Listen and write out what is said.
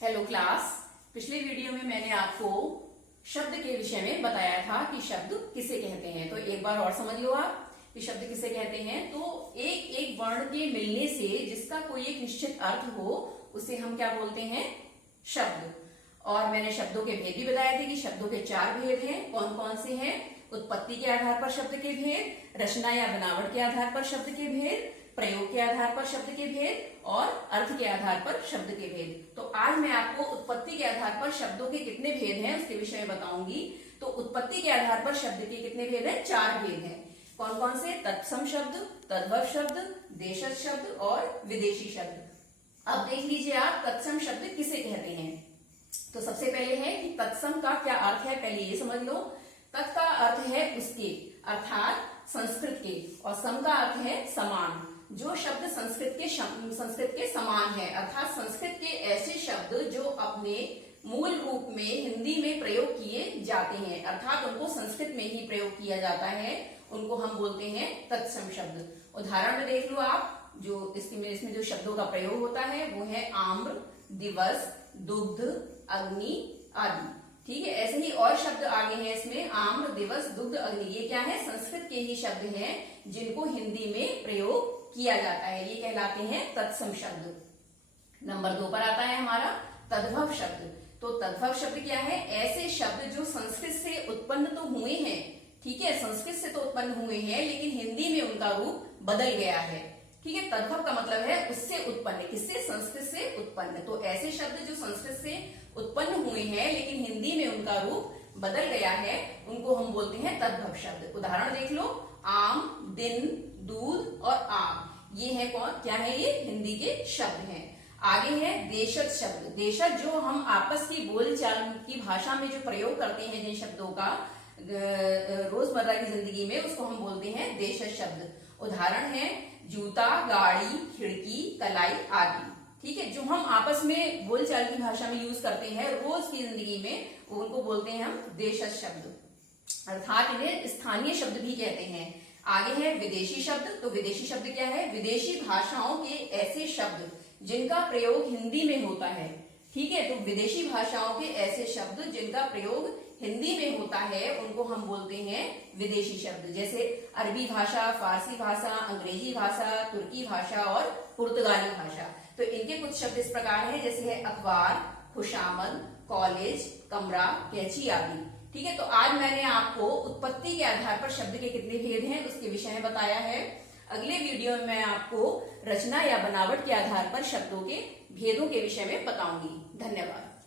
Hello class. पिछले video में मैंने आपको शब्द के विषय में बताया था कि शब्द किसे कहते हैं। तो एक बार और समझ लो आप कि शब्द किसे कहते हैं। तो एक एक वर्ण के मिलने से जिसका कोई एक निश्चित अर्थ हो उसे हम क्या बोलते हैं? शब्द। और मैंने शब्दों के भेद भी बताए थे कि शब्दों के 4 भेद हैं। कौन कौन से हैं? उत्पत्ति के आधार पर शब्द के भेद, रचना या बनावट के आधार पर शब्द के भेद, प्रयोग के आधार पर शब्द के भेद और अर्थ के आधार पर शब्द के भेद। तो आज मैं आपको उत्पत्ति के आधार पर शब्दों के कितने भेद हैं उसके विषय में बताऊंगी। तो उत्पत्ति के आधार पर शब्द के कितने भेद हैं? 4 भेद हैं। कौन कौन से? तत्सम शब्द, तद्भव शब्द, देशज शब्द और विदेशी शब्द। अब देख लीजिए आप तत्सम शब्द किसे कहते हैं। तो सबसे पहले है कि तत्सम का क्या अर्थ है, पहले ये समझ लो। तत् का अर्थ है उसके अर्थात संस्कृत के, और सम का अर्थ है समान। जो शब्द संस्कृत के समान है अर्थात संस्कृत के ऐसे शब्द जो अपने मूल रूप में हिंदी में प्रयोग किए जाते हैं अर्थात उनको संस्कृत में ही प्रयोग किया जाता है, उनको हम बोलते हैं तत्सम शब्द। उदाहरण में देख लो आप, जो इसमें जो शब्दों का प्रयोग होता है वो है आम्र, दिवस, दुग्ध, अग्नि आदि। ठीक है, ऐसे ही और शब्द आगे हैं इसमें, आम्र, दिवस, दुग्ध, अग्नि। ये क्या है? संस्कृत के ही शब्द हैं जिनको हिंदी में प्रयोग किया जाता है, ये कहलाते हैं तत्सम शब्द। नंबर 2 पर आता है हमारा तद्भव शब्द। तो तद्भव शब्द क्या है? ऐसे शब्द जो संस्कृत से उत्पन्न तो हुए हैं, ठीक है, संस्कृत से तो उत्पन्न हुए हैं लेकिन हिंदी में उनका रूप बदल गया है। ठीक है, तद्भव का मतलब है उससे उत्पन्न, किससे? संस्कृत से उत्पन्न। तो ऐसे शब्द जो संस्कृत से उत्पन्न हुए हैं लेकिन हिंदी में उनका रूप बदल गया है, उनको हम बोलते हैं तद्भव शब्द। उदाहरण देख लो, आम, दिन, दूध और आग। ये है कौन? क्या है? ये हिंदी के शब्द हैं। आगे है देशज शब्द। देशज जो हम आपस की बोलचाल की भाषा में जो प्रयोग करते हैं जिन शब्दों का रोजमर्रा की जिंदगी में, उसको हम बोलते हैं देशज शब्द। उदाहरण है जूता, गाड़ी, खिड़की, कलाई आदि। ठीक है, जो हम आपस में बोलचाल की भाषा में यूज करते हैं रोज की जिंदगी में, उनको बोलते हैं हम देशज शब्द अर्थात इन्हें स्थानीय शब्द भी कहते हैं। आगे है विदेशी शब्द। तो विदेशी शब्द क्या है? विदेशी भाषाओं के ऐसे शब्द जिनका प्रयोग हिंदी में होता है। ठीक है, तो विदेशी भाषाओं के ऐसे शब्द जिनका प्रयोग हिंदी में होता है उनको हम बोलते हैं विदेशी शब्द। जैसे अरबी भाषा, फारसी भाषा, अंग्रेजी भाषा, तुर्की भाषा और पुर्तगाली भाषा। तो इनके कुछ शब्द इस प्रकार हैं, जैसे है अखबार, खुशामद, कॉलेज, कमरा, कैंची आदि। ठीक है, तो आज मैंने आपको उत्पत्ति के आधार पर शब्द के कितने भेद हैं उसके विषय में बताया है। अगले वीडियो में मैं आपको रचना या बनावट के आधार पर शब्दों के भेदों के विषय में बताऊंगी। धन्यवाद।